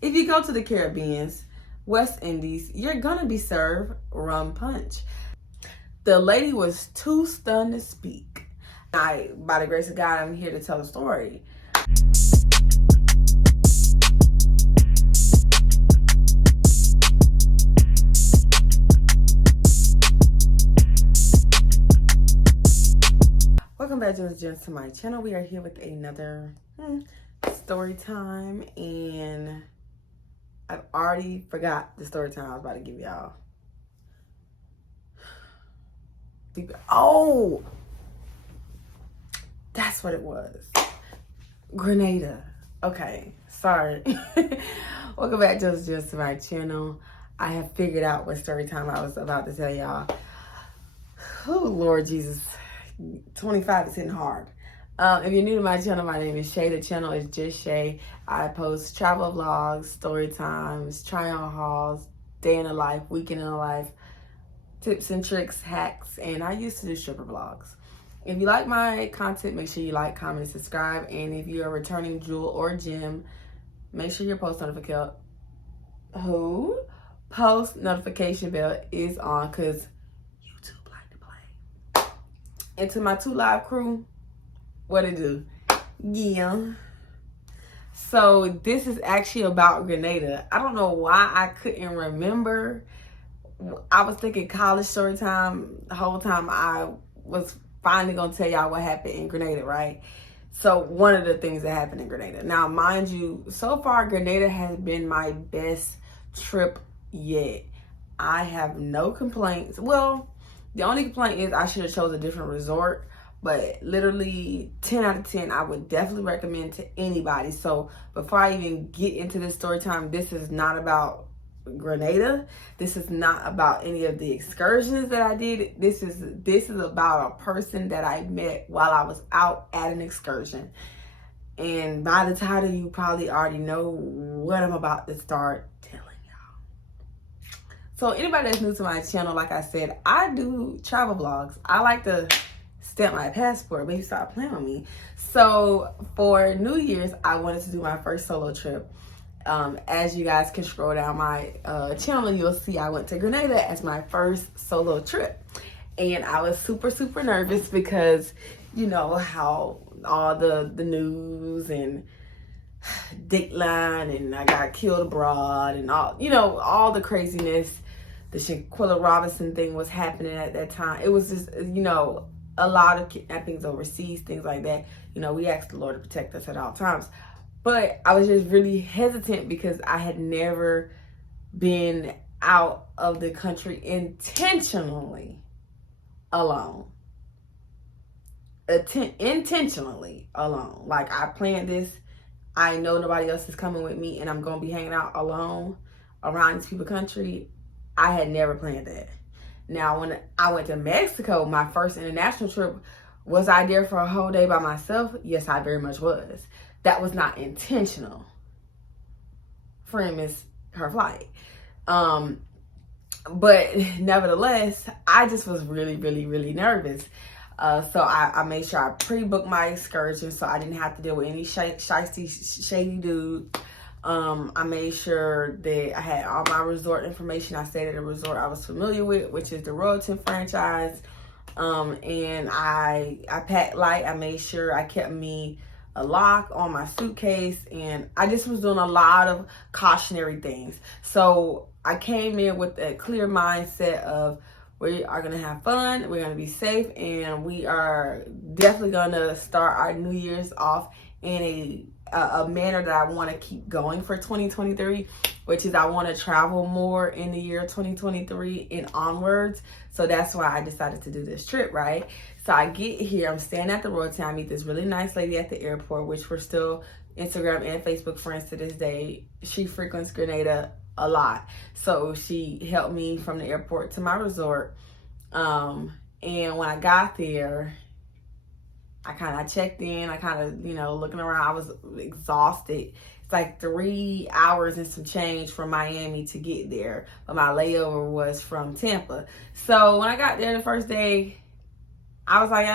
If you go to the Caribbeans, West Indies, you're gonna be served rum punch. The lady was too stunned to speak. By the grace of God, I'm here to tell a story. Welcome back, Jews and Jems, to my channel. We are here with another story time, and I've already forgot the story time I was about to give y'all. Oh, that's what it was. Grenada. Okay, sorry. Welcome back, Jews and Jems, to my channel. I have figured out what story time I was about to tell y'all. Oh, Lord Jesus. 25 is hitting hard. If you're new to my channel, my name is Shaye. The channel is just Shaye. I post travel vlogs, story times, try on hauls, day in the life, weekend in the life, tips and tricks, hacks, and I used to do stripper vlogs. If you like my content, make sure you like, comment, and subscribe. And if you're a returning jewel or gem, make sure your post notification bell is on, because YouTube like to play. And to my 2 Live crew, what it do? Yeah. So this is actually about Grenada. I don't know why I couldn't remember. I was thinking college story time the whole time. I was finally gonna tell y'all what happened in Grenada, right? So one of the things that happened in Grenada. Now, mind you, so far Grenada has been my best trip yet. I have no complaints. Well, the only complaint is I should have chose a different resort, but literally 10 out of 10, I would definitely recommend to anybody. So before I even get into this story time, this is not about Grenada. This is not about any of the excursions that I did. This is about a person that I met while I was out at an excursion. And by the title, you probably already know what I'm about to start telling. So anybody that's new to my channel, like I said, I do travel vlogs. I like to stamp my passport. Baby, stop playing with me. So for New Year's, I wanted to do my first solo trip. As you guys can scroll down my channel, you'll see I went to Grenada as my first solo trip. And I was super, super nervous because, you know, how all the news and Dateline and I got killed abroad and all, you know, all the craziness. The Shaquilla Robinson thing was happening at that time. It was just, you know, a lot of kidnappings overseas, things like that. You know, we asked the Lord to protect us at all times. But I was just really hesitant because I had never been out of the country intentionally alone. Intentionally alone. Like, I planned this. I know nobody else is coming with me and I'm going to be hanging out alone around these people's country. I had never planned that. Now, when I went to Mexico, my first international trip, was I there for a whole day by myself? Yes, I very much was. That was not intentional. Friend missed her flight. But nevertheless, I just was really, really, really nervous. So I made sure I pre-booked my excursion so I didn't have to deal with any shady dude. I made sure that I had all my resort information. I stayed at a resort I was familiar with, which is the Royalton franchise. And I packed light. I made sure I kept me a lock on my suitcase, and I just was doing a lot of cautionary things. So I came in with a clear mindset of, we are going to have fun, we're going to be safe, and we are definitely going to start our New Year's off in a manner that I want to keep going for 2023, which is I want to travel more in the year 2023 and onwards. So that's why I decided to do this trip, right? So I get here, I'm staying at the Royalton. I meet this really nice lady at the airport, which we're still Instagram and Facebook friends to this day. She frequents Grenada a lot. So she helped me from the airport to my resort. And when I got there, I checked in, you know, looking around. I was exhausted. It's like 3 hours and some change from Miami to get there. But my layover was from Tampa. So when I got there the first day, I was like,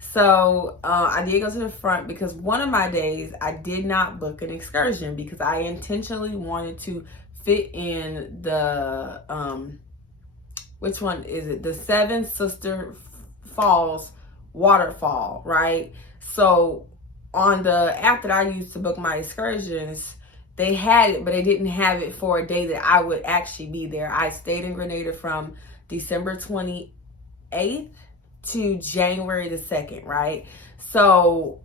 So I did go to the front because one of my days I did not book an excursion because I intentionally wanted to fit in the which one is it? The Seven Sister Falls waterfall, right? So on the app that I used to book my excursions, they had it, but they didn't have it for a day that I would actually be there. I stayed in Grenada from December 28th to January the 2nd, right? So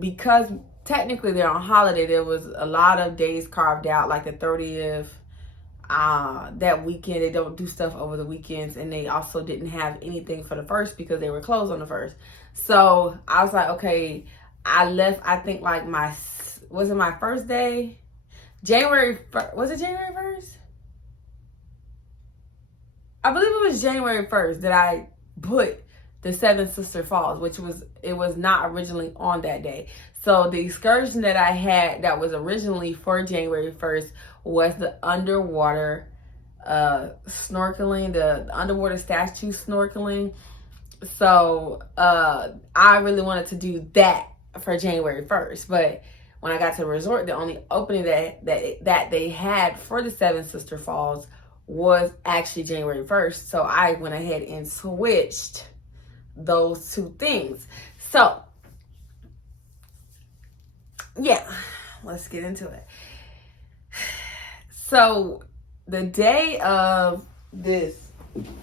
because technically they're on holiday, there was a lot of days carved out, like the 30th, that weekend. They don't do stuff over the weekends, and they also didn't have anything for the first because they were closed on the first. So I was like, okay, I left, I think like was it my first day? Was it January 1st? I believe it was January 1st that I put the Seven Sister Falls, it was not originally on that day. So the excursion that I had that was originally for January 1st was the underwater snorkeling, the underwater statue snorkeling. So I really wanted to do that for January 1st. But when I got to the resort, the only opening that they had for the Seven Sister Falls was actually January 1st. So I went ahead and switched those two things. So yeah, let's get into it. So the day of this,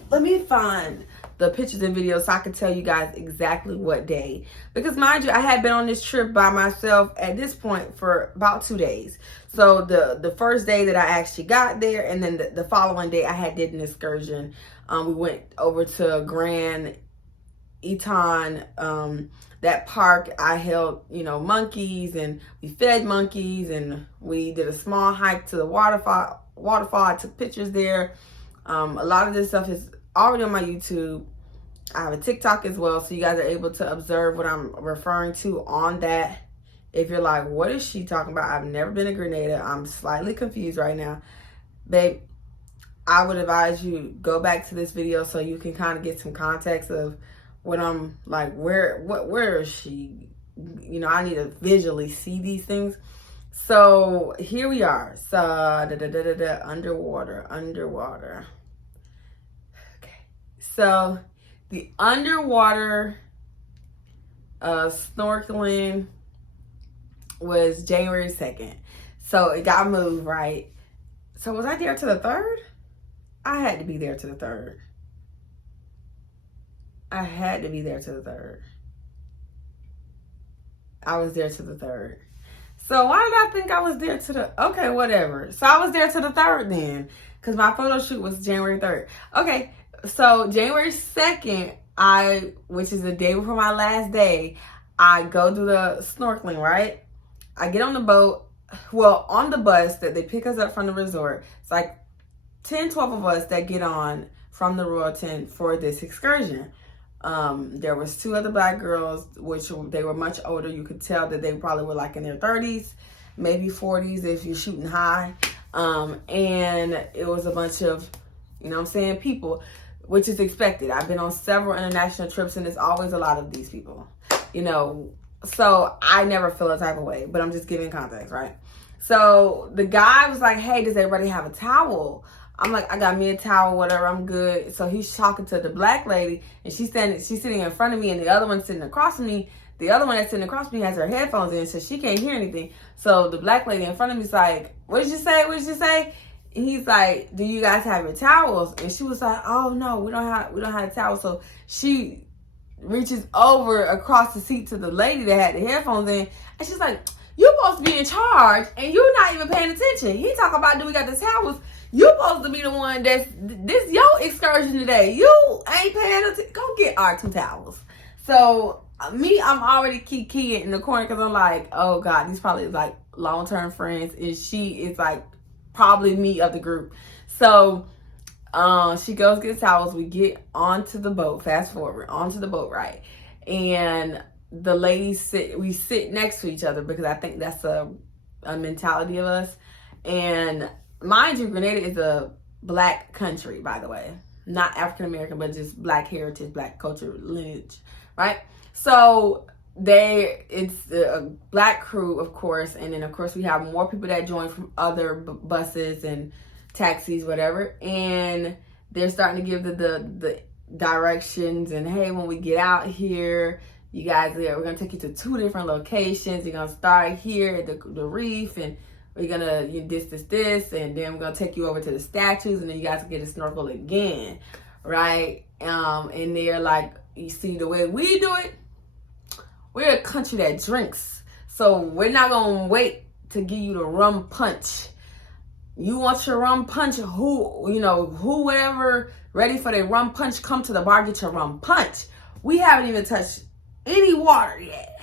let me find the pictures and videos so I can tell you guys exactly what day. Because mind you, I had been on this trip by myself at this point for about 2 days. So the first day that I actually got there, and then the following day I did an excursion. We went over to Grand Eton, that park. I held, monkeys, and we fed monkeys, and we did a small hike to the waterfall. I took pictures there. A lot of this stuff is already on my YouTube. I have a TikTok as well, so you guys are able to observe what I'm referring to on that. If you're like, what is she talking about? I've never been to Grenada. I'm slightly confused right now. Babe, I would advise you go back to this video so you can kind of get some context of what I'm like, where is she? I need to visually see these things. So here we are. So underwater. Okay. So the underwater snorkeling was January 2nd. So it got moved, right? So was I there to the 3rd? I had to be there to the 3rd. I had to be there to the 3rd. I was there to the 3rd. So why did I think I was there to the... Okay, whatever. So I was there to the 3rd then. Because my photo shoot was January 3rd. Okay, so January 2nd, which is the day before my last day, I go do the snorkeling, right? I get on the boat. Well, on the bus that they pick us up from the resort. It's like 10, 12 of us that get on from the Royalton for this excursion. There was 2 other black girls, which they were much older. You could tell that they probably were like in their 30s, maybe 40s if you're shooting high. And it was a bunch of, people, which is expected. I've been on several international trips, and there's always a lot of these people, so I never feel a type of way, but I'm just giving context, right? So the guy was like, hey, does everybody have a towel? I'm like, I got me a towel, whatever, I'm good. So he's talking to the black lady, and she's sitting in front of me, and the other one's sitting across from me. The other one that's sitting across from me has her headphones in, so she can't hear anything. So the black lady in front of me is like, what did you say? What did you say? And he's like, do you guys have your towels? And she was like, oh no, we don't have a towel. So she reaches over across the seat to the lady that had the headphones in, and she's like, you're supposed to be in charge, and you're not even paying attention. He talking about, do we got the towels? You supposed to be the one this your excursion today. You ain't paying attention. Go get our 2 towels. So me, I'm already keying in the corner because I'm like, oh God, these probably like long-term friends, and she is like probably me of the group. So she goes get towels. We get onto the boat. Fast forward onto the boat, right? And the ladies we sit next to each other because I think that's a mentality of us. And mind you, Grenada is a black country, by the way. Not African American, but just black heritage, black culture, lineage, right? So it's a black crew, of course, and then of course we have more people that join from other buses and taxis, whatever, and they're starting to give the directions, and hey, when we get out here, you guys, we're gonna take you to 2 different locations. You're gonna start here at the reef, and we're gonna this, and then we're gonna take you over to the statues, and then you guys get to snorkel again, right? And they're like, you see, the way we do it, we're a country that drinks, so we're not gonna wait to give you the rum punch. You want your rum punch? Whoever ready for their rum punch, come to the bar, get your rum punch. We haven't even touched any water yet.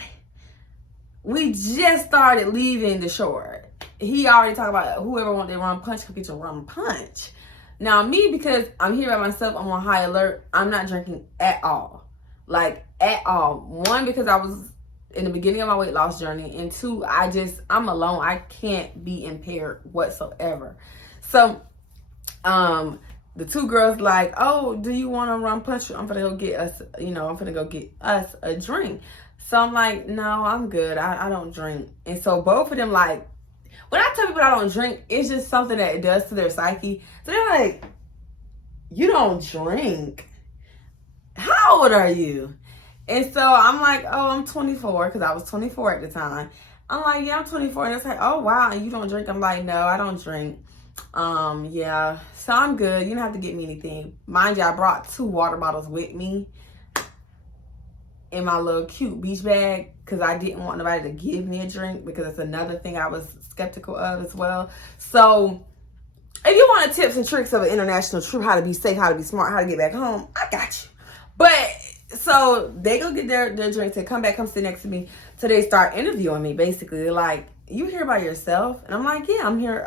We just started leaving the shore. He already talked about whoever want their rum punch, come get your rum punch. Now me, because I'm here by myself, I'm on high alert. I'm not drinking at all. Like, at all. 1, because I was in the beginning of my weight loss journey, and 2, I'm alone. I can't be impaired whatsoever. So, the 2 girls like, oh, do you want a rum punch? I'm gonna go get us, a drink. So I'm like, no, I'm good. I don't drink. And so both of them, like, when I tell people I don't drink, it's just something that it does to their psyche. So they're like, you don't drink? How old are you? And so I'm like, oh, I'm 24, because I was 24 at the time. I'm like, yeah, I'm 24. And it's like, oh, wow, and you don't drink? I'm like, no, I don't drink. Yeah, so I'm good. You don't have to get me anything. Mind you, I brought 2 water bottles with me in my little cute beach bag, because I didn't want nobody to give me a drink, because it's another thing I was skeptical of as well. So if you want tips and tricks of an international trip, how to be safe, how to be smart, how to get back home, I got you. But so they go get their drinks, they come back, come sit next to me. So they start interviewing me, basically. They're like, you here by yourself? And I'm like, yeah, I'm here.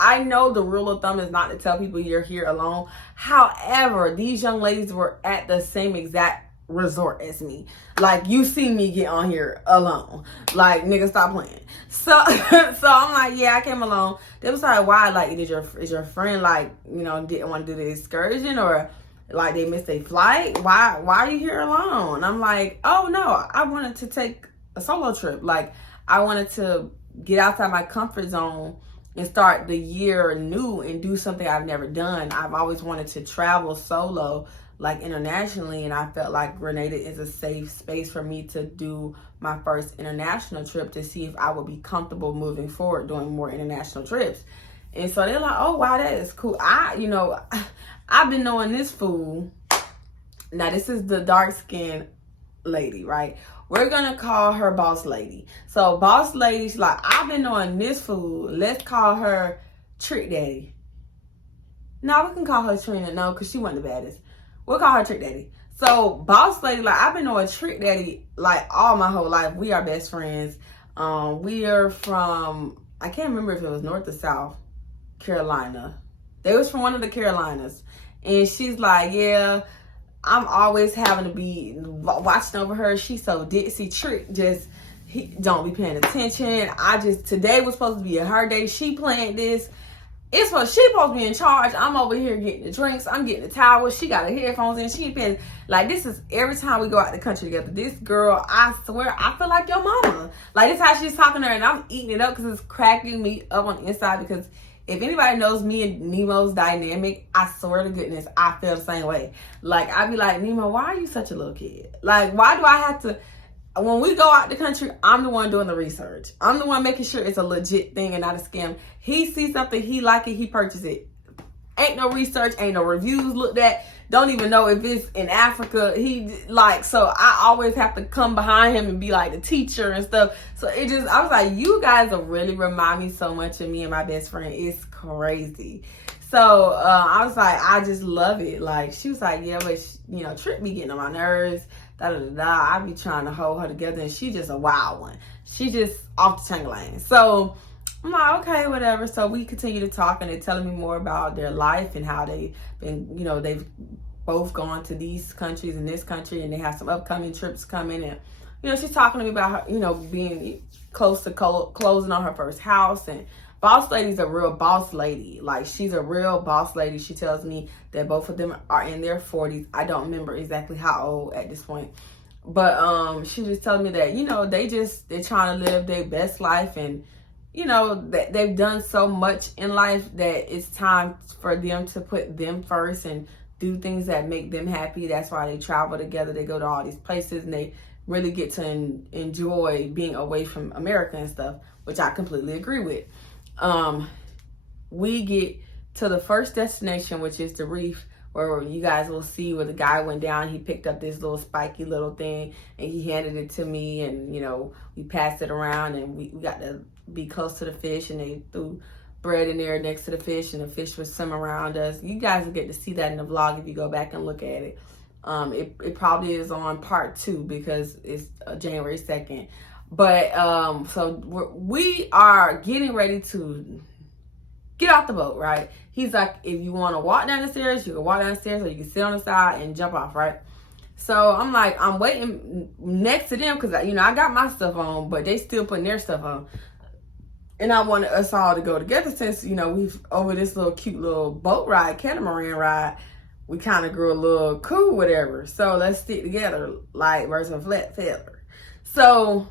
I know the rule of thumb is not to tell people you're here alone. However, these young ladies were at the same exact resort as me. Like, you see me get on here alone. Like, nigga, stop playing. So I'm like, yeah, I came alone. They was like, why? Like, is your friend, like, didn't want to do the excursion, or like they missed a flight? Why are you here alone? I'm like, oh no, I wanted to take a solo trip. Like, I wanted to get outside my comfort zone and start the year new and do something I've never done. I've always wanted to travel solo, like internationally, and I felt like Grenada is a safe space for me to do my first international trip, to see if I would be comfortable moving forward doing more international trips. And so they're like, oh wow, that is cool. I've been knowing this fool. Now this is the dark-skinned lady, right? We're gonna call her Boss Lady. So Boss Lady, she's like, I've been knowing this fool. Let's call her Trick Daddy. No, we can call her Trina. No, because she wasn't the baddest. We'll call her Trick Daddy. So Boss Lady, like, I've been knowing Trick Daddy like all my whole life. We are best friends. We are from, I can't remember if it was North or South Carolina. They was from one of the Carolinas. And she's like, yeah, I'm always having to be watching over her. She's so ditzy. Trick don't be paying attention. Today was supposed to be her day. She planned this. She's supposed to be in charge. I'm over here getting the drinks. I'm getting the towels. She got her headphones in. She been like, this is every time we go out the country together. This girl, I swear, I feel like your mama. Like, this how she's talking to her, and I'm eating it up because it's cracking me up on the inside. Because if anybody knows me and Nemo's dynamic, I swear to goodness, I feel the same way. Like, I be like, Nemo, why are you such a little kid? Like, why do I have to? When we go out the country, I'm the one doing the research. I'm the one making sure it's a legit thing and not a scam. He sees something, he like it, he purchase it. Ain't no research, ain't no reviews looked at. Don't even know if it's in Africa. So I always have to come behind him and be like the teacher and stuff. So I was like, you guys really remind me so much of me and my best friend. It's crazy. So I was like, I just love it. Like, she was like, yeah, but Trick be getting on my nerves. I be trying to hold her together, and she just a wild one. She just off the chain lane. So I'm like, okay, whatever. So we continue to talk, and they're telling me more about their life and how they've been, they've both gone to these countries and this country, and they have some upcoming trips coming. And she's talking to me about her, being close to closing on her first house. And Boss Lady's a real boss lady. Like, she's a real boss lady. She tells me that both of them are in their 40s. I don't remember exactly how old at this point. But she was telling me that, you know, they're trying to live their best life, and you know, that they've done so much in life that it's time for them to put them first and do things that make them happy. That's why they travel together. They go to all these places, and they really get to enjoy being away from America and stuff, which I completely agree with. We get to the first destination, which is the reef, where you guys will see where the guy went down. He picked up this little spiky little thing, and he handed it to me, and you know, we passed it around, and we got to be close to the fish, and they threw bread in there next to the fish, and the fish would swim around us. You guys will get to see that in the vlog if you go back and look at it. It probably is on part 2 because it's January 2nd. But so we are getting ready to get off the boat, right? He's like, if you want to walk down the stairs, you can walk down the stairs, or you can sit on the side and jump off, right? So I'm like, I'm waiting next to them because, you know, I got my stuff on, but they still putting their stuff on. And I wanted us all to go together since, you know, we've over this little cute little boat ride, catamaran ride. We kind of grew a little cool, whatever. So let's stick together like birds of a flat feather. So,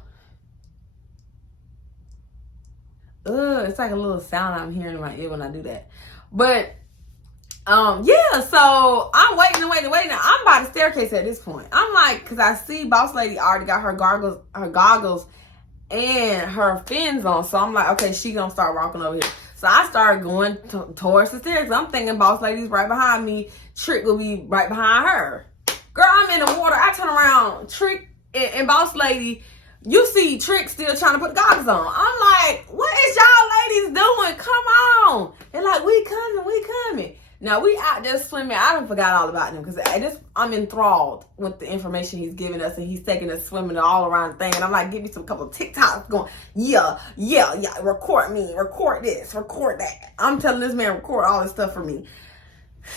it's like a little sound I'm hearing in my ear when I do that. But, yeah, so I'm waiting. I'm by the staircase at this point. I'm like, because I see Boss Lady already got her goggles and her fins on. So I'm like, okay, she gonna start walking over here. So I started going towards the stairs. I'm thinking Boss Lady's right behind me. Trick will be right behind her. Girl, I'm in the water. I turn around. Trick and Boss Lady, you see Trick still trying to put the goggles on. I'm like, what is y'all ladies doing? Come on. They're like, we coming. Now, we out there swimming. I done forgot all about them because I'm enthralled with the information he's giving us, and he's taking us swimming all around the thing. And I'm like, give me some couple of TikToks going, yeah, record me, record this, record that. I'm telling this man, record all this stuff for me.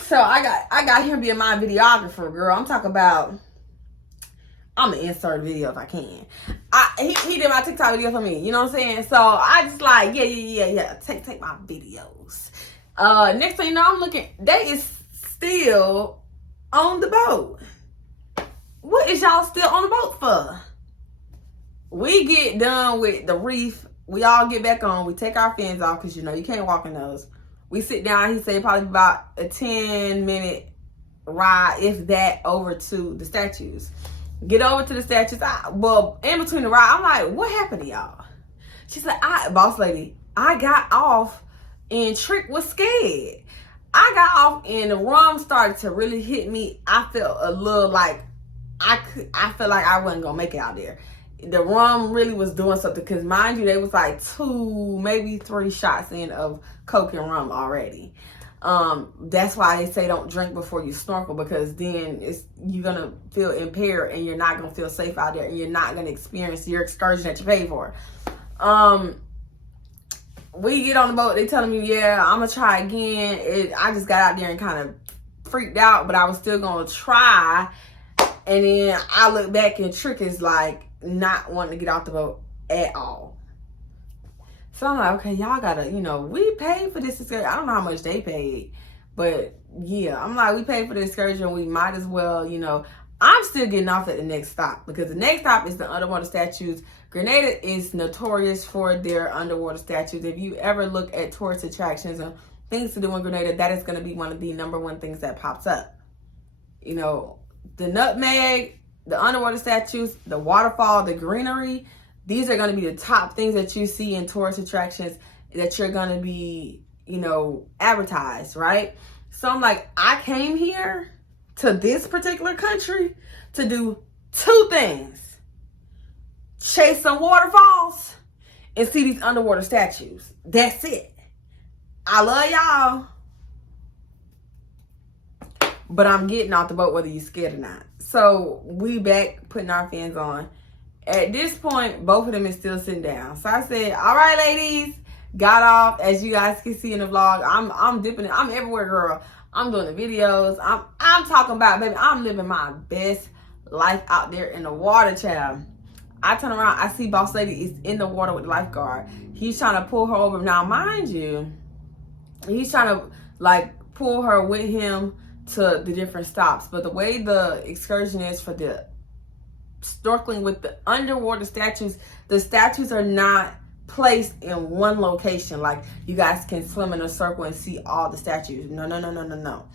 So I got him being my videographer, girl. I'm talking about, I'm gonna insert a video if I can. He did my TikTok video for me, you know what I'm saying? So I just like, yeah, take my videos. Next thing you know, I'm looking, they is still on the boat. What is y'all still on the boat for? We get done with the reef. We all get back on. We take our fins off because, you know, you can't walk in those. We sit down. He said probably about a 10-minute ride, if that, over to the statues. Get over to the statues. Well, in between the ride, I'm like, what happened to y'all? She's like, Boss Lady, I got off and Trick was scared. I got off and the rum started to really hit me. I felt a little like I felt like I wasn't gonna make it out there. The rum really was doing something because, mind you, they was like 2, maybe 3 shots in of Coke and rum already. That's why they say don't drink before you snorkel, because then you're gonna feel impaired and you're not gonna feel safe out there, and you're not gonna experience your excursion that you paid for. We get on the boat. They telling me, yeah, I'm gonna try again. I just got out there and kind of freaked out, but I was still gonna try. And then I look back and Trick is like not wanting to get off the boat at all. So I'm like, okay, y'all gotta, you know, we paid for this excursion. I don't know how much they paid, but yeah, I'm like, we paid for the excursion. We might as well, you know. I'm still getting off at the next stop because the next stop is the underwater statues. Grenada is notorious for their underwater statues. If you ever look at tourist attractions and things to do in Grenada, that is going to be one of the #1 things that pops up. You know, the nutmeg, the underwater statues, the waterfall, the greenery. These are going to be the top things that you see in tourist attractions that you're going to be, you know, advertised, right? So I'm like, I came here to this particular country to do 2 things. Chase some waterfalls and see these underwater statues. That's it. I love y'all, but I'm getting off the boat whether you're scared or not. So we back putting our fins on. At this point, both of them is still sitting down. So I said, all right, ladies, got off. As you guys can see in the vlog, I'm dipping it. I'm everywhere, girl. I'm doing the videos. I'm talking about, baby, I'm living my best life out there in the water, child. I turn around, I see Boss Lady is in the water with the lifeguard. He's trying to pull her over. Now, mind you, he's trying to like pull her with him to the different stops. But the way the excursion is for the snorkeling with the underwater statues, the statues are not placed in one location. Like you guys can swim in a circle and see all the statues. No.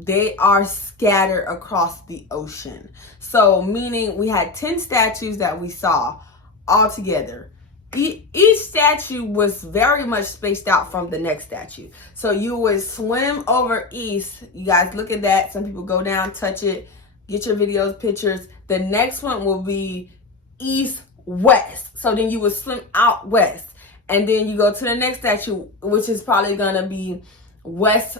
They are scattered across the ocean. So meaning we had 10 statues that we saw all together. Each statue was very much spaced out from the next statue. So you would swim over east. You guys look at that. Some people go down, touch it, get your videos, pictures. The next one will be east, west. So then you would swim out west. And then you go to the next statue, which is probably going to be west,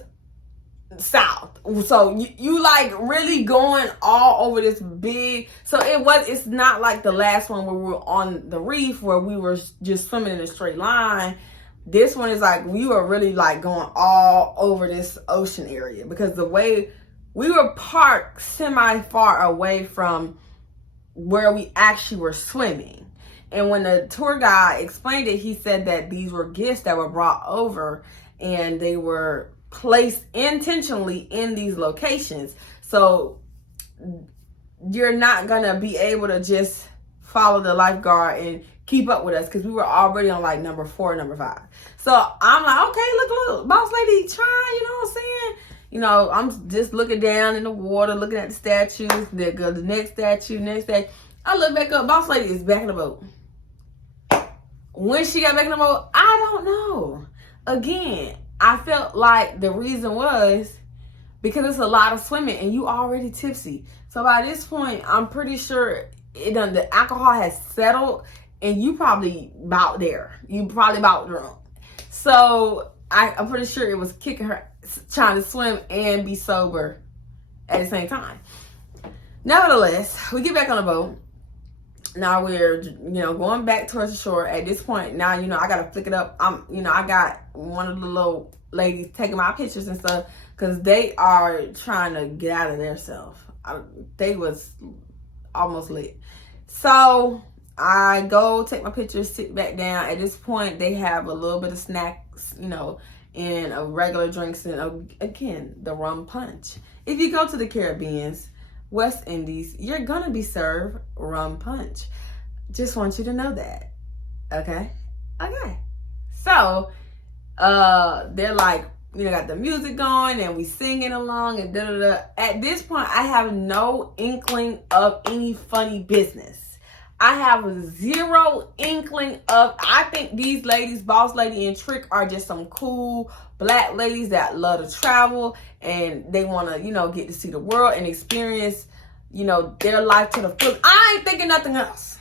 south. So you like really going all over this big. So it's not like the last one where we were on the reef where we were just swimming in a straight line. This one is like we were really like going all over this ocean area, because the way we were parked semi far away from where we actually were swimming. And when the tour guide explained it, he said that these were gifts that were brought over and they were placed intentionally in these locations. So you're not gonna be able to just follow the lifeguard and keep up with us, because we were already on like number 4, number 5. So I'm like, okay, look, boss lady trying, you know what I'm saying? You know, I'm just looking down in the water, looking at the statues. There goes the next statue, next statue. I look back up, boss lady is back in the boat. When she got back in the boat, I don't know. Again, I felt like the reason was because it's a lot of swimming and you already tipsy. So by this point, I'm pretty sure the alcohol has settled and you probably about there. You probably about drunk. So I'm pretty sure it was kicking her, trying to swim and be sober at the same time. Nevertheless, we get back on the boat. Now we're, going back towards the shore. At this point, now, I got to flick it up. I got one of the little ladies taking my pictures and stuff because they are trying to get out of their self. They was almost lit. So I go take my pictures, sit back down. At this point, they have a little bit of snacks, and a regular drinks and, again, the rum punch. If you go to the Caribbeans, West Indies, you're gonna be served rum punch. Just want you to know that. Okay. So they're like, got the music going and we singing along and da-da-da. At this point, I have no inkling of any funny business. I have zero inkling of, I think these ladies, Boss Lady and Trick, are just some cool black ladies that love to travel and they want to, get to see the world and experience, their life to the full. I ain't thinking nothing else.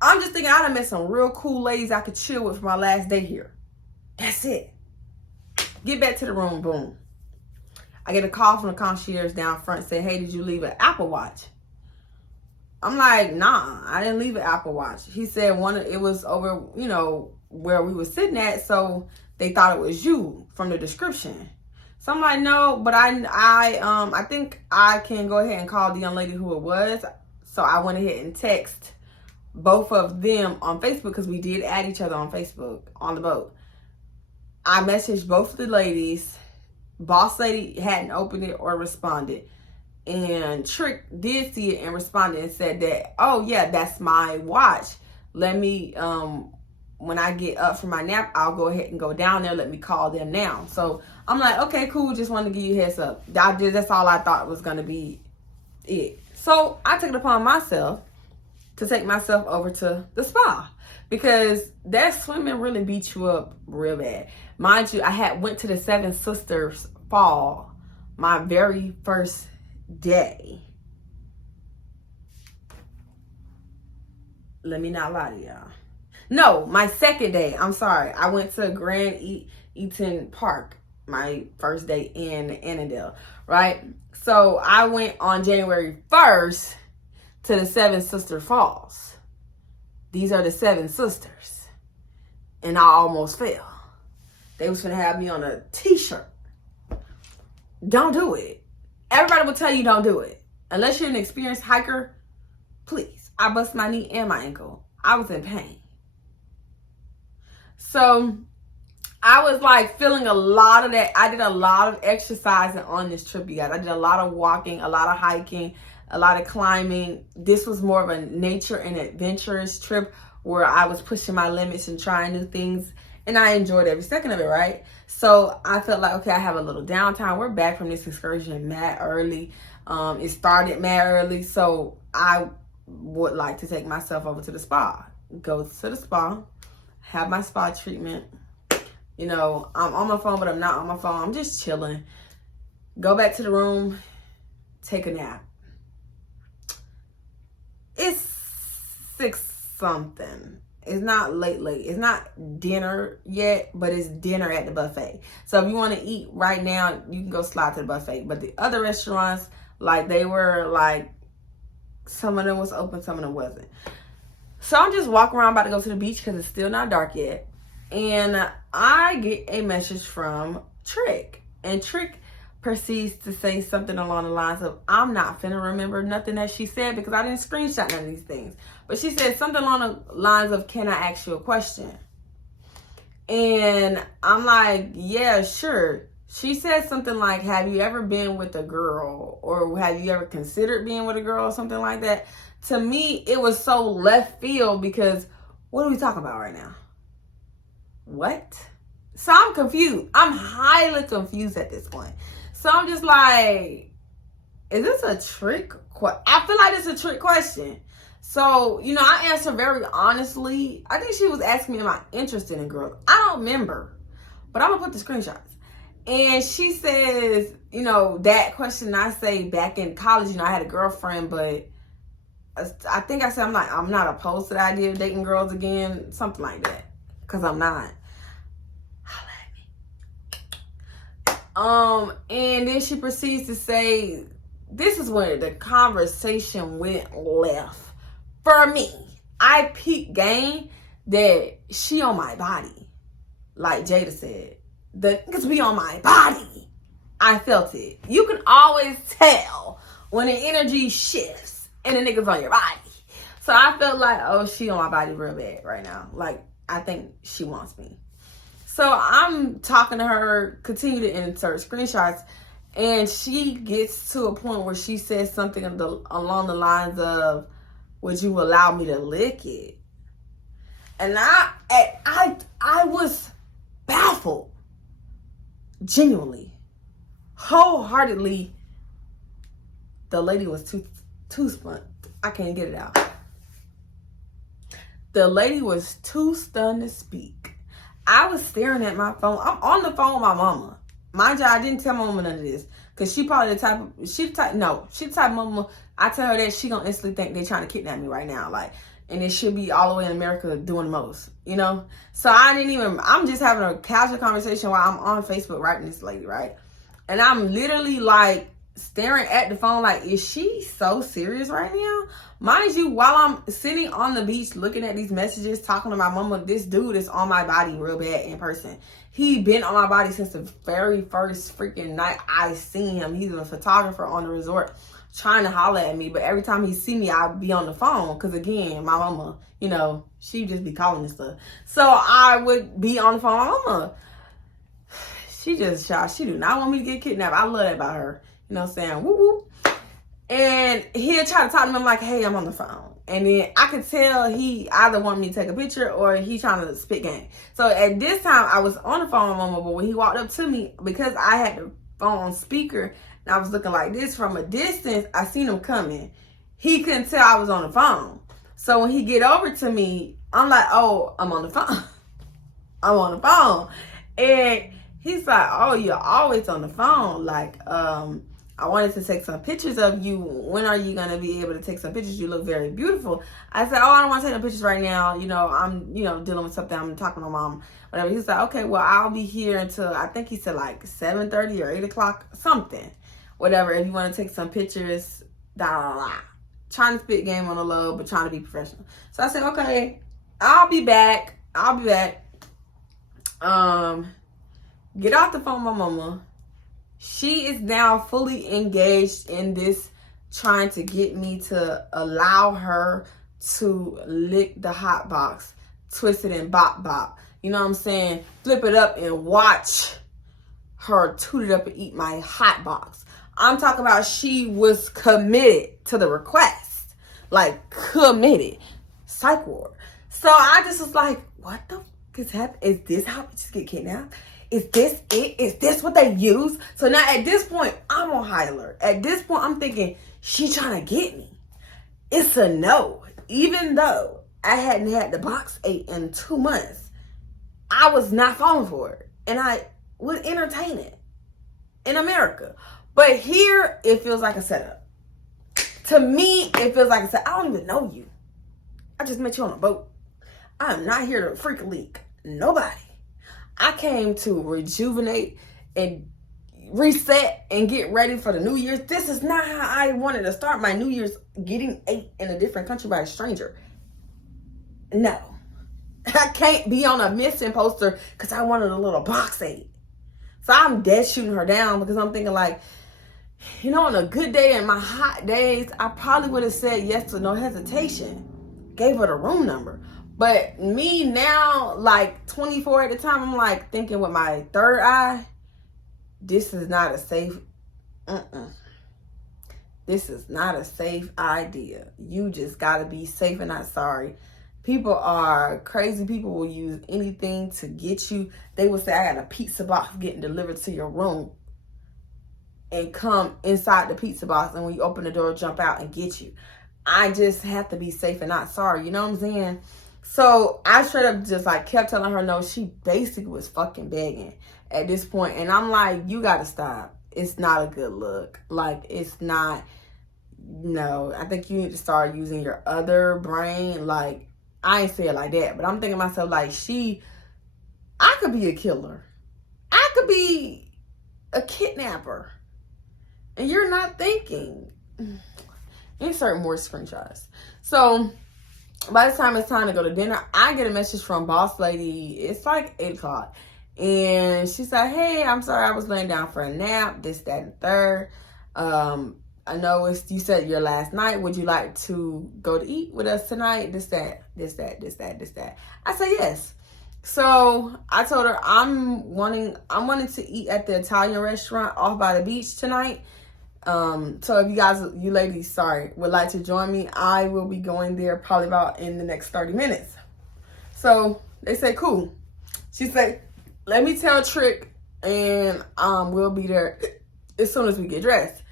I'm just thinking I done met some real cool ladies I could chill with for my last day here. That's it. Get back to the room, boom. I get a call from the concierge down front saying, hey, did you leave an Apple Watch? I'm like, nah, I didn't leave an Apple Watch. He said it was over, where we were sitting at, so they thought it was you from the description. So I'm like, no, but I think I can go ahead and call the young lady who it was. So I went ahead and text both of them on Facebook because we did add each other on Facebook on the boat. I messaged both of the ladies. Boss Lady hadn't opened it or responded. And Trick did see it and responded and said that, oh yeah, that's my watch. Let me, when I get up from my nap, I'll go ahead and go down there. Let me call them now. So I'm like, okay, cool. Just wanted to give you a heads up. That's all I thought was going to be it. So I took it upon myself to take myself over to the spa because that swimming really beat you up real bad. Mind you, I went to the Seven Sisters Fall my very first day. Let me not lie to y'all. No, my second day. I'm sorry. I went to Grand Eaton Park my first day in Annandale, right? So I went on January 1st to the Seven Sister Falls. These are the Seven Sisters. And I almost fell. They was gonna have me on a t-shirt. Don't do it. Everybody will tell you don't do it. Unless you're an experienced hiker, please. I bust my knee and my ankle. I was in pain. So I was like feeling a lot of that. I did a lot of exercising on this trip, you guys. I did a lot of walking, a lot of hiking, a lot of climbing. This was more of a nature and adventurous trip where I was pushing my limits and trying new things, and I enjoyed every second of it, right? So I felt like, okay, I have a little downtime. We're back from this excursion mad early. It started mad early, so I would like to take myself over to the spa. Go to the spa, have my spa treatment. You know, I'm on my phone, but I'm not on my phone. I'm just chilling. Go back to the room, take a nap. It's 6 something. It's not late. It's not dinner yet, but it's dinner at the buffet. So if you want to eat right now, you can go slide to the buffet. But the other restaurants, like, they were like, some of them was open, some of them wasn't. So I'm just walking around, about to go to the beach because it's still not dark yet. And I get a message from Trick. And Trick proceeds to say something along the lines of, I'm not finna remember nothing that she said because I didn't screenshot none of these things. But she said something along the lines of, can I ask you a question? And I'm like, yeah, sure. She said something like, have you ever been with a girl? Or have you ever considered being with a girl or something like that? To me, it was so left field because what are we talking about right now? What? So I'm confused. I'm highly confused at this point. So I'm just like, is this a trick? I feel like it's a trick question. So, you know, I answered very honestly. I think she was asking me, am I interested in girls? I don't remember, but I'm going to put the screenshots. And she says, you know, that question I say back in college, you know, I had a girlfriend, but I think I said, I'm not opposed to the idea of dating girls again. Something like that. Because I'm not. And then she proceeds to say, this is where the conversation went left. For me, I peeped game that she on my body. Like Jada said, the niggas be on my body. I felt it. You can always tell when the energy shifts and the niggas on your body. So I felt like, oh, she on my body real bad right now. Like, I think she wants me. So I'm talking to her, continue to insert screenshots, and she gets to a point where she says something along the lines of, would you allow me to lick it? And I was baffled. Genuinely. Wholeheartedly. The lady was too stunned. I can't get it out. The lady was too stunned to speak. I was staring at my phone. I'm on the phone with my mama. Mind you, I didn't tell my mama none of this. Because she probably the type of mama, I tell her that she gonna instantly think they trying to kidnap me right now. Like, and it should be all the way in America doing the most, you know? So I'm just having a casual conversation while I'm on Facebook writing this lady, right? And I'm literally like staring at the phone like, is she so serious right now? Mind you, while I'm sitting on the beach looking at these messages, talking to my mama, this dude is on my body real bad in person. He been on my body since the very first freaking night I seen him. He's a photographer on the resort trying to holler at me. But every time he see me, I'll be on the phone. Because again, my mama, you know, she just be calling and stuff. So I would be on the phone. My mama, she just shy. She do not want me to get kidnapped. I love that about her. You know what I'm saying? Woo woo. And he'll try to talk to me. I'm like, hey, I'm on the phone. And then I could tell he either wanted me to take a picture or he trying to spit game. So at this time, I was on the phone with my mama. But when he walked up to me, because I had the phone on speaker and I was looking like this from a distance, I seen him coming. He couldn't tell I was on the phone. So when he get over to me, I'm like, oh, I'm on the phone. I'm on the phone. And he's like, oh, you're always on the phone. Like, I wanted to take some pictures of you. When are you going to be able to take some pictures? You look very beautiful. I said, oh, I don't want to take no pictures right now. You know, I'm, dealing with something. I'm talking to my mom, whatever. He's like, okay, well, I'll be here until, I think he said like 7:30 or 8 o'clock, something. Whatever, if you want to take some pictures, trying to spit game on the low, but trying to be professional. So I said, okay, I'll be back. Get off the phone with my mama. She is now fully engaged in this, trying to get me to allow her to lick the hot box, twist it and bop bop. You know what I'm saying? Flip it up and watch her toot it up and eat my hot box. I'm talking about she was committed to the request. Like, committed. Psych ward. So I just was like, what the fuck is happening? Is this how bitches get kidnapped? Is this it? Is this what they use? So now at this point, I'm on high alert. At this point, I'm thinking, she trying to get me. It's a no. Even though I hadn't had the box 8 in 2 months, I was not falling for it. And I would entertain it in America. But here, it feels like a setup. To me, it feels like a setup. I don't even know you. I just met you on a boat. I am not here to freak a leak. Nobody. I came to rejuvenate and reset and get ready for the New Year's. This is not how I wanted to start my New Year's, getting 8 in a different country by a stranger. No. I can't be on a missing poster because I wanted a little box 8. So I'm dead shooting her down because I'm thinking like, you know, on a good day and my hot days, I probably would have said yes with no hesitation. Gave her the room number. But me now, like 24 at the time, I'm like thinking with my third eye, this is not a safe, this is not a safe idea. You just gotta be safe and not sorry. People are crazy. People will use anything to get you. They will say, I got a pizza box getting delivered to your room, and come inside the pizza box, and when you open the door, jump out and get you. I just have to be safe and not sorry. You know what I'm saying? So I straight up just like kept telling her no. She basically was fucking begging at this point. And I'm like, you gotta stop. It's not a good look. Like, it's not. No, I think you need to start using your other brain. Like, I ain't say it like that, but I'm thinking to myself, like, I could be a killer. I could be a kidnapper. And you're not thinking. Insert more screenshots. So by the time it's time to go to dinner, I get a message from boss lady. It's like 8 o'clock. And she said, hey, I'm sorry, I was laying down for a nap, this, that, and third. I know you said your last night. Would you like to go to eat with us tonight? This, that, this, that, this, that, this, that. I said yes. So I told her I'm wanting to eat at the Italian restaurant off by the beach tonight. So if you ladies, would like to join me, I will be going there probably about in the next 30 minutes. So they said, cool. She said, let me tell Trick, and we'll be there as soon as we get dressed.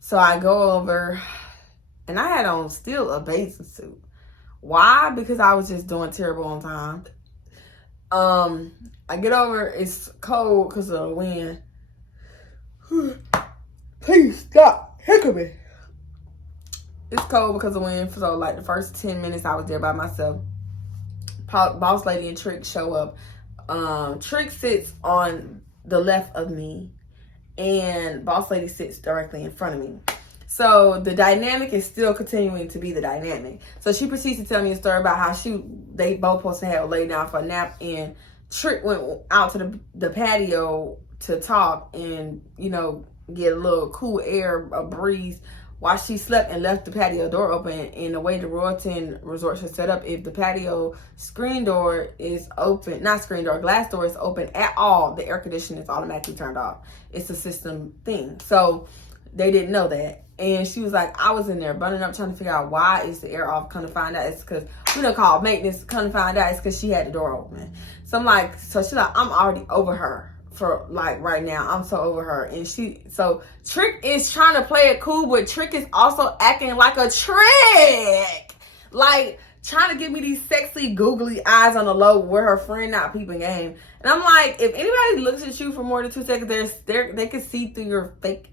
So I go over, and I had on still a bathing suit. Why? Because I was just doing terrible on time. I get over, it's cold because of the wind. Please stop hiccuping. It's cold because of wind. So like the first 10 minutes I was there by myself. Boss lady and Trick show up. Trick sits on the left of me, and boss lady sits directly in front of me. So the dynamic is still continuing to be the dynamic. So she proceeds to tell me a story about how they both supposed to have laid down for a nap, and Trick went out to the patio to talk and, you know, get a little cool air, a breeze, while she slept and left the patio door open. And the way the Royalton resorts are set up, if the patio screen door is open, glass door is open at all, the air conditioning is automatically turned off. It's a system thing. So they didn't know that. And she was like, I was in there burning up trying to figure out why is the air off. Come to find out it's because we don't call maintenance. Come to find out it's because she had the door open. So I'm like, she's like, I'm already over her. For like right now, I'm so over her. And so Trick is trying to play it cool, but Trick is also acting like a trick, like trying to give me these sexy googly eyes on the low where her friend not peeping game. And I'm like, if anybody looks at you for more than 2 seconds, they can see through your fake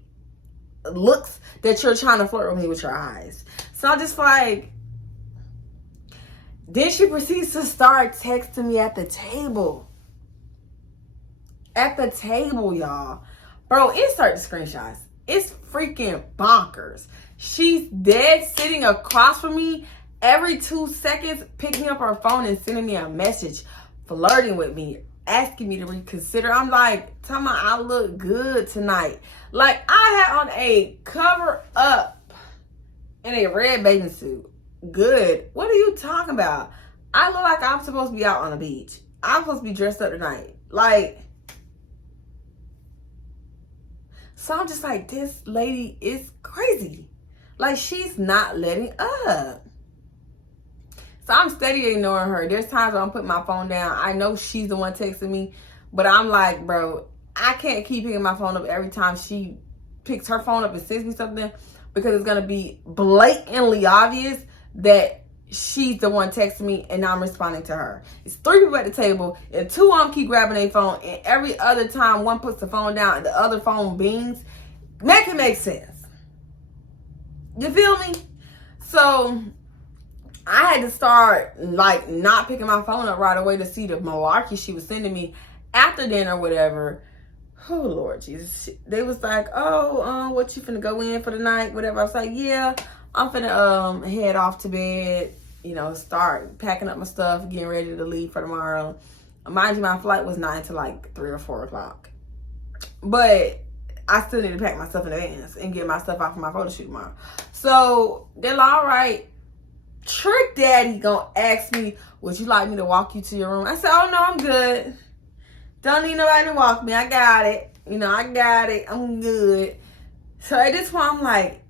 looks that you're trying to flirt with me with your eyes. So I'm just like, then she proceeds to start texting me at the table. At the table, y'all. Bro, insert the screenshots. It's freaking bonkers. She's dead sitting across from me every 2 seconds, picking up her phone and sending me a message, flirting with me, asking me to reconsider. I'm like, tell me I look good tonight. Like, I had on a cover up in a red bathing suit. Good. What are you talking about? I look like I'm supposed to be out on the beach. I'm supposed to be dressed up tonight. Like, So I'm just like, this lady is crazy. Like, she's not letting up. So I'm steady ignoring her. There's times where I'm putting my phone down. I know she's the one texting me, but I'm like, bro, I can't keep picking my phone up every time she picks her phone up and sends me something, because it's going to be blatantly obvious that she's the one texting me and I'm responding to her. It's 3 people at the table and 2 of them keep grabbing their phone, and every other time one puts the phone down and the other phone bings. Make it make sense. You feel me? So I had to start like not picking my phone up right away to see the malarkey she was sending me after dinner or whatever. Oh, Lord Jesus. They was like, oh, what you finna go in for the night? Whatever. I was like, yeah, I'm finna head off to bed, you know, start packing up my stuff, getting ready to leave for tomorrow. Mind you, my flight was not until like 3 or 4 o'clock. But I still need to pack my stuff in advance and get my stuff out for my photo shoot tomorrow. So they're like, all right, Trick Daddy gonna ask me, would you like me to walk you to your room? I said, oh no, I'm good. Don't need nobody to walk me. I got it. You know, I got it. I'm good. So at this point, I'm like,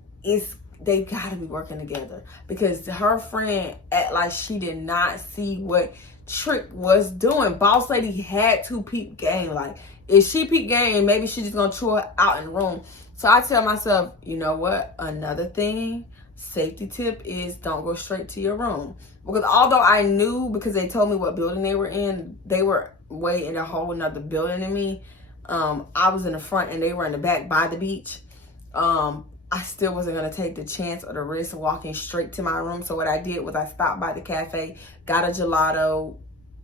they gotta be working together, because her friend act like she did not see what Trick was doing. Boss lady had to peep game. Like, if she peep game, maybe she just gonna chew her out in the room. So I tell myself, you know what? Another thing, safety tip is don't go straight to your room. Because although I knew, because they told me what building they were in, they were way in a whole another building than me. I was in the front and they were in the back by the beach. I still wasn't going to take the chance or the risk of walking straight to my room. So what I did was I stopped by the cafe, got a gelato,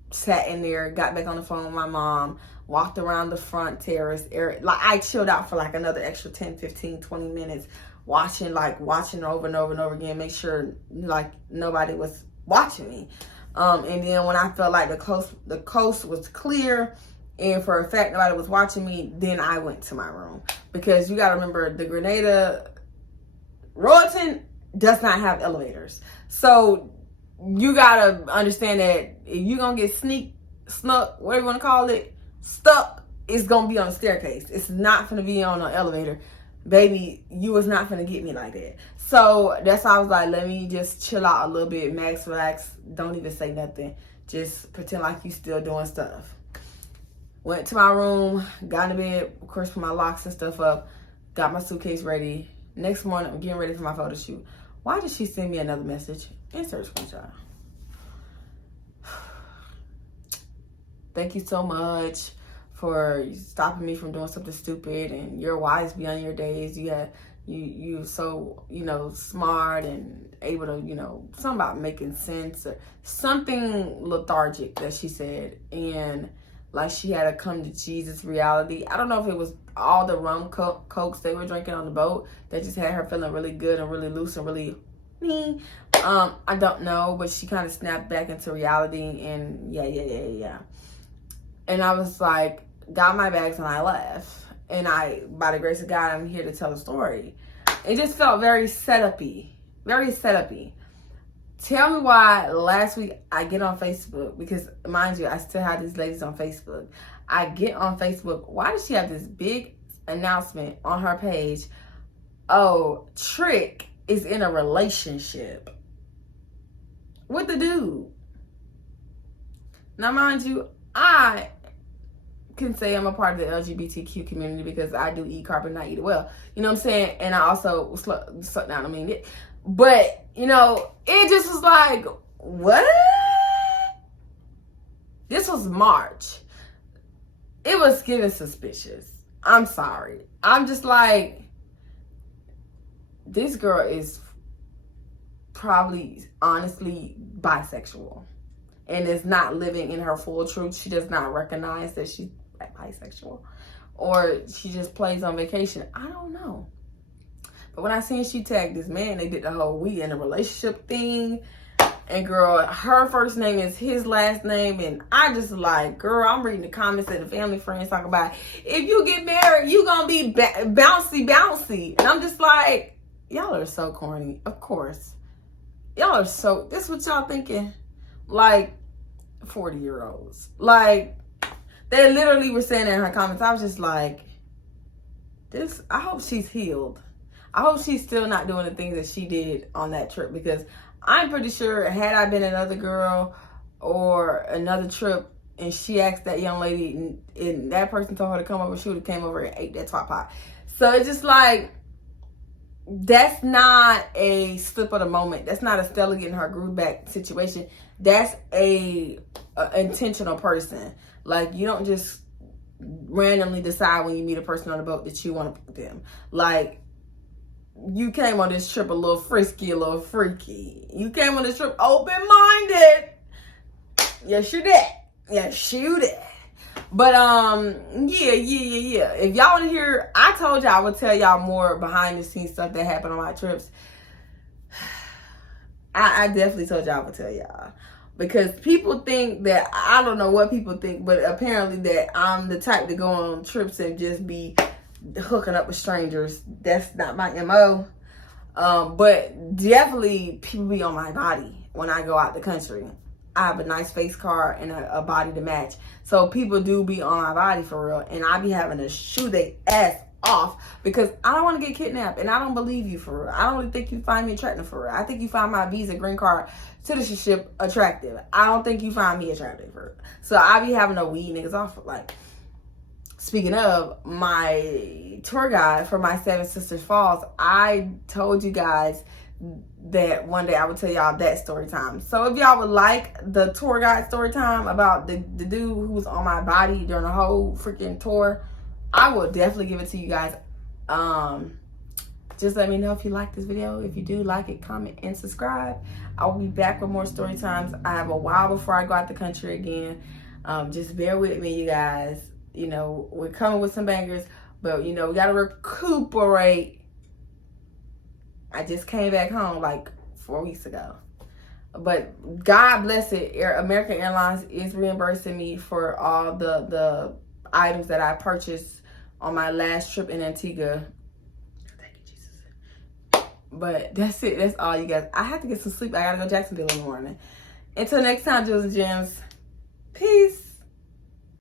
sat in there, got back on the phone with my mom, walked around the front terrace area. Like, I chilled out for like another extra 10, 15, 20 minutes, watching over and over and over again, make sure like nobody was watching me. And then when I felt like the coast was clear and for a fact nobody was watching me, then I went to my room. Because you got to remember, the Grenada Royalton does not have elevators. So you got to understand that if you're going to get snuck, whatever you want to call it, stuck, it's going to be on a staircase. It's not going to be on an elevator. Baby, you was not going to get me like that. So that's why I was like, let me just chill out a little bit, max, relax, don't even say nothing. Just pretend like you still doing stuff. Went to my room, got in bed, of course, put my locks and stuff up, got my suitcase ready. Next morning, I'm getting ready for my photo shoot. Why did she send me another message? Insert screenshot. Thank you so much for stopping me from doing something stupid, and you're wise beyond your days. You so, you know, smart and able to, you know, something about making sense or something lethargic that she said. And like she had a come to Jesus reality. I don't know if it was all the rum cokes they were drinking on the boat that just had her feeling really good and really loose and really me. I don't know, but she kind of snapped back into reality, and yeah. And I was like, got my bags and I left. And by the grace of God, I'm here to tell the story. It just felt very set-up-y. Very set-up-y. Tell me why last week I get on Facebook, because mind you, I still have these ladies on Facebook. I get on Facebook. Why does she have this big announcement on her page? Oh, Trick is in a relationship with the dude. Now, mind you, I can say I'm a part of the LGBTQ community because I do eat carpet and I eat it well. You know what I'm saying? And I also suck down. I mean, but, you know, it just was like, what? This was March. It was getting suspicious. I'm sorry. I'm just like, this girl is probably, honestly, bisexual. And is not living in her full truth. She does not recognize that she's bisexual. Or she just plays on vacation. I don't know. But when I seen she tagged this man, they did the whole we in a relationship thing. And girl, her first name is his last name. And I just like, girl, I'm reading the comments that the family friends talk about. If you get married, you gonna be bouncy. And I'm just like, y'all are so corny. Of course. Y'all are so, this is what y'all thinking. Like 40-year-olds. Like, they literally were saying in her comments, I was just like, I hope she's healed. I hope she's still not doing the things that she did on that trip, because I'm pretty sure had I been another girl or another trip and she asked that young lady and that person told her to come over, she would have came over and ate that twat pot. So it's just like, that's not a slip of the moment. That's not a Stella getting her groove back situation. That's a intentional person. Like, you don't just randomly decide when you meet a person on the boat that you want to put them. Like, you came on this trip a little frisky, a little freaky. You came on this trip open-minded. Yes, you did. Yes, you did. But, yeah. If y'all want to hear, I told y'all I would tell y'all more behind-the-scenes stuff that happened on my trips. I definitely told y'all I would tell y'all. Because people think that, I don't know what people think, but apparently that I'm the type to go on trips and just be hooking up with strangers. That's not my MO. But definitely people be on my body when I go out the country. I have a nice face card and a body to match. So people do be on my body for real. And I be having to shoot their ass off because I don't want to get kidnapped. And I don't believe you for real. I don't really think you find me attractive for real. I think you find my visa, green card, citizenship attractive. I don't think you find me attractive for real. So I be having to weed niggas off. Like, speaking of, my tour guide for my Seven Sisters Falls, I told you guys that one day I would tell y'all that story time. So if y'all would like the tour guide story time about the dude who was on my body during the whole freaking tour, I will definitely give it to you guys. Just let me know if you like this video. If you do, like it, comment, and subscribe. I will be back with more story times. I have a while before I go out the country again. Just bear with me, you guys. You know, we're coming with some bangers, but you know, we gotta recuperate. I just came back home like 4 weeks ago. But God bless it, American Airlines is reimbursing me for all the items that I purchased on my last trip in Antigua. Thank you, Jesus. But that's it. That's all, you guys. I have to get some sleep. I gotta go to Jacksonville in the morning. Until next time, Jews and Jems. Peace.